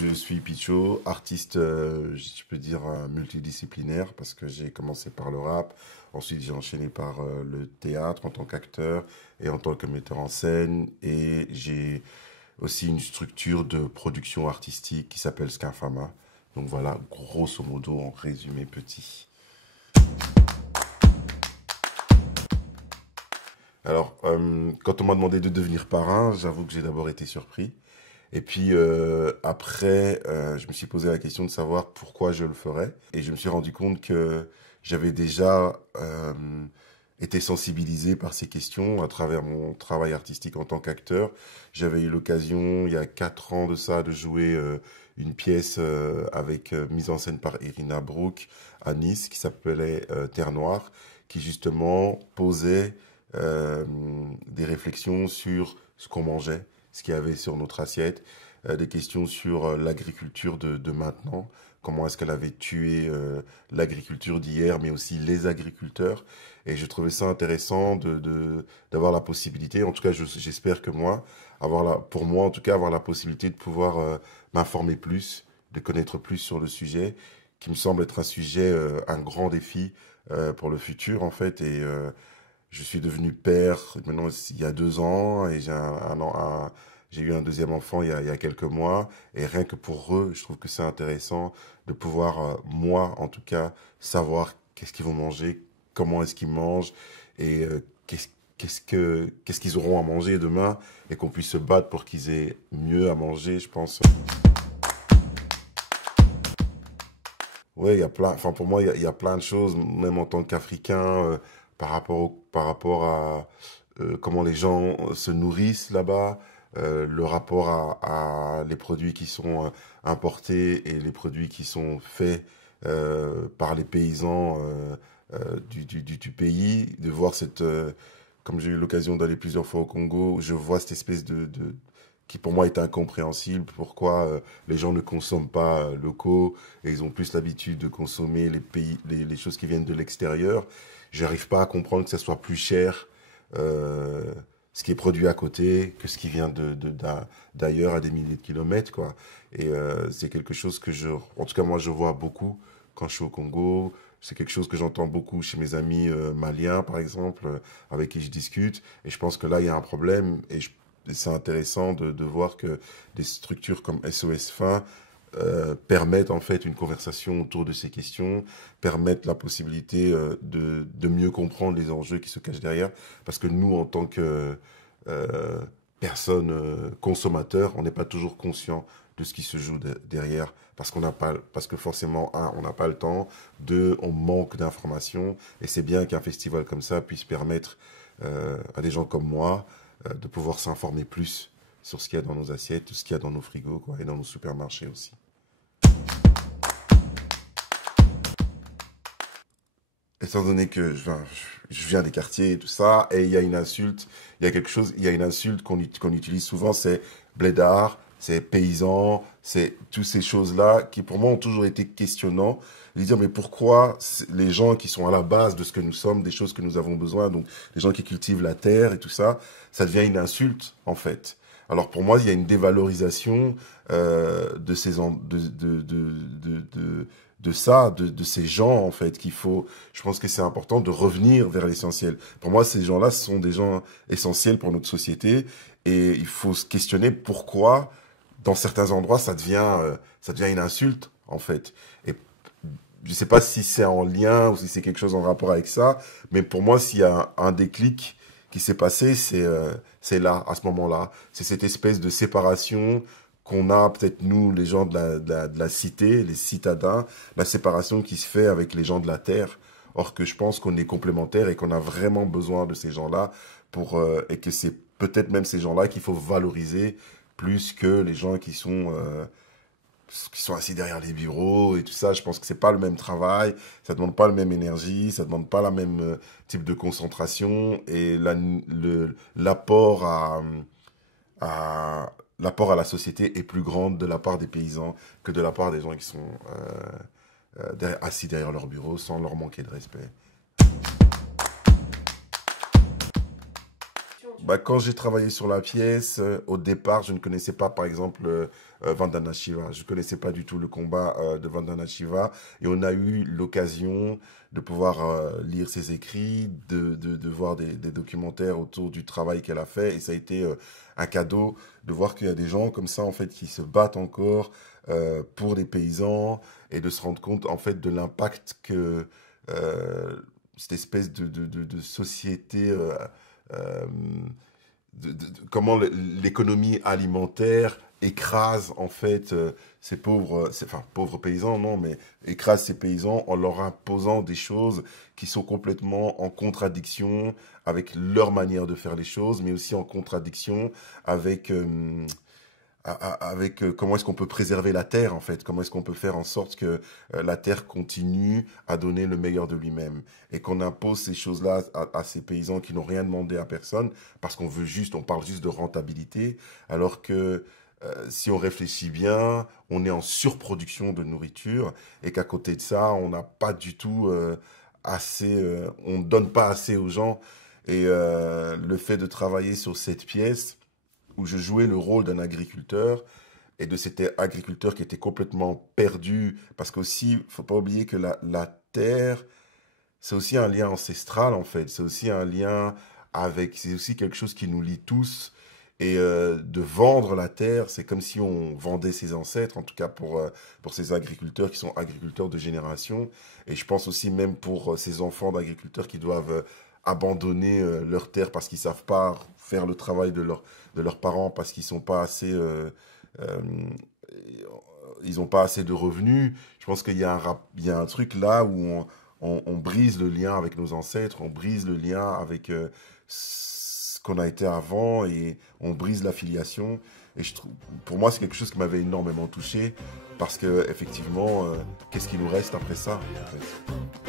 Je suis Picho, artiste, je peux dire multidisciplinaire, parce que j'ai commencé par le rap, ensuite j'ai enchaîné par le théâtre en tant qu'acteur et en tant que metteur en scène, et j'ai aussi une structure de production artistique qui s'appelle Skinfama. Donc voilà, grosso modo, en résumé petit. Alors, quand on m'a demandé de devenir parrain, j'avoue que j'ai d'abord été surpris. Et puis après, je me suis posé la question de savoir pourquoi je le ferais. Et je me suis rendu compte que j'avais déjà été sensibilisé par ces questions à travers mon travail artistique en tant qu'acteur. J'avais eu l'occasion, il y a 4 ans de ça, de jouer une pièce avec mise en scène par Irina Brook à Nice, qui s'appelait Terre Noire, qui justement posait des réflexions sur ce qu'on mangeait, ce qu'il y avait sur notre assiette, des questions sur l'agriculture de maintenant, comment est-ce qu'elle avait tué l'agriculture d'hier, mais aussi les agriculteurs. Et je trouvais ça intéressant d'avoir la possibilité, en tout cas j'espère que moi, pour moi en tout cas, avoir la possibilité de pouvoir m'informer plus, de connaître plus sur le sujet, qui me semble être un sujet, un grand défi pour le futur en fait. Et je suis devenu père maintenant il y a 2 ans et j'ai eu un deuxième enfant il y a quelques mois. Et rien que pour eux, je trouve que c'est intéressant de pouvoir, moi en tout cas, savoir qu'est-ce qu'ils vont manger, comment est-ce qu'ils mangent et qu'est-ce qu'ils auront à manger demain et qu'on puisse se battre pour qu'ils aient mieux à manger, je pense. Ouais, il y a plein, enfin pour moi, il y a plein de choses, même en tant qu'Africain, par rapport à comment les gens se nourrissent là-bas, le rapport à les produits qui sont importés et les produits qui sont faits par les paysans du pays, de voir comme j'ai eu l'occasion d'aller plusieurs fois au Congo, je vois cette espèce qui pour moi est incompréhensible, pourquoi les gens ne consomment pas locaux et ils ont plus l'habitude de consommer les choses qui viennent de l'extérieur. J'arrive pas à comprendre que ça soit plus cher ce qui est produit à côté que ce qui vient d'ailleurs à des milliers de kilomètres, quoi. Et c'est quelque chose en tout cas moi je vois beaucoup quand je suis au Congo. C'est quelque chose que j'entends beaucoup chez mes amis maliens, par exemple, avec qui je discute. Et je pense que là, il y a un problème. Et c'est intéressant de voir que des structures comme SOS Faim permettent en fait une conversation autour de ces questions, permettent la possibilité de mieux comprendre les enjeux qui se cachent derrière. Parce que nous, en tant que personnes consommateurs, on n'est pas toujours conscient de ce qui se joue derrière, parce que forcément, un, on n'a pas le temps, deux, on manque d'informations, et c'est bien qu'un festival comme ça puisse permettre à des gens comme moi de pouvoir s'informer plus sur ce qu'il y a dans nos assiettes, ce qu'il y a dans nos frigos, quoi, et dans nos supermarchés aussi. Étant donné que je viens des quartiers et tout ça, et il y a une insulte, il y a une insulte qu'on utilise souvent, c'est blédard, c'est paysan, c'est toutes ces choses-là qui pour moi ont toujours été questionnants. De dire mais pourquoi les gens qui sont à la base de ce que nous sommes, des choses que nous avons besoin, donc les gens qui cultivent la terre et tout ça, ça devient une insulte en fait. Alors pour moi, il y a une dévalorisation de ces de ces gens en fait qu'il faut. Je pense que c'est important de revenir vers l'essentiel. Pour moi, ces gens-là sont des gens essentiels pour notre société et il faut se questionner pourquoi dans certains endroits ça devient une insulte en fait. Et je sais pas si c'est en lien ou si c'est quelque chose en rapport avec ça, mais pour moi, s'il y a un déclic qui s'est passé, c'est là, à ce moment-là. C'est cette espèce de séparation qu'on a, peut-être nous, les gens de la cité, les citadins, la séparation qui se fait avec les gens de la terre. Or que je pense qu'on est complémentaires et qu'on a vraiment besoin de ces gens-là et que c'est peut-être même ces gens-là qu'il faut valoriser plus que les gens qui sont assis derrière les bureaux et tout ça. Je pense que c'est pas le même travail, ça demande pas la même énergie, ça demande pas la même type de concentration et l'apport l'apport à la société est plus grand de la part des paysans que de la part des gens qui sont assis derrière leur bureau sans leur manquer de respect. Bah, quand j'ai travaillé sur la pièce, au départ, je ne connaissais pas, par exemple, Vandana Shiva. Je ne connaissais pas du tout le combat de Vandana Shiva. Et on a eu l'occasion de pouvoir lire ses écrits, de voir des documentaires autour du travail qu'elle a fait. Et ça a été un cadeau de voir qu'il y a des gens comme ça, en fait, qui se battent encore pour les paysans et de se rendre compte, en fait, de l'impact que cette espèce de société euh, comment l'économie alimentaire écrase en fait ces pauvres, enfin pauvres paysans, non, mais écrase ces paysans en leur imposant des choses qui sont complètement en contradiction avec leur manière de faire les choses, mais aussi en contradiction avec avec comment est-ce qu'on peut préserver la terre en fait, comment est-ce qu'on peut faire en sorte que la terre continue à donner le meilleur de lui-même et qu'on impose ces choses-là à ces paysans qui n'ont rien demandé à personne parce qu'on veut juste, on parle juste de rentabilité, alors que si on réfléchit bien, on est en surproduction de nourriture et qu'à côté de ça, on n'a pas du tout assez, on ne donne pas assez aux gens et le fait de travailler sur cette pièce où je jouais le rôle d'un agriculteur et de cet agriculteur qui était complètement perdu. Parce qu'aussi, faut pas oublier que la terre, c'est aussi un lien ancestral en fait. C'est aussi un lien avec, c'est aussi quelque chose qui nous lie tous. Et de vendre la terre, c'est comme si on vendait ses ancêtres, en tout cas pour ces agriculteurs qui sont agriculteurs de génération. Et je pense aussi même pour ces enfants d'agriculteurs qui doivent abandonner leur terre parce qu'ils savent pas faire le travail de leurs parents, parce qu'ils sont pas assez, euh, ils ont pas assez de revenus. Je pense qu'il y a il y a un truc là où on brise le lien avec nos ancêtres, on brise le lien avec ce qu'on a été avant et on brise la filiation. Et pour moi, c'est quelque chose qui m'avait énormément touché parce que effectivement, qu'est-ce qui nous reste après ça en fait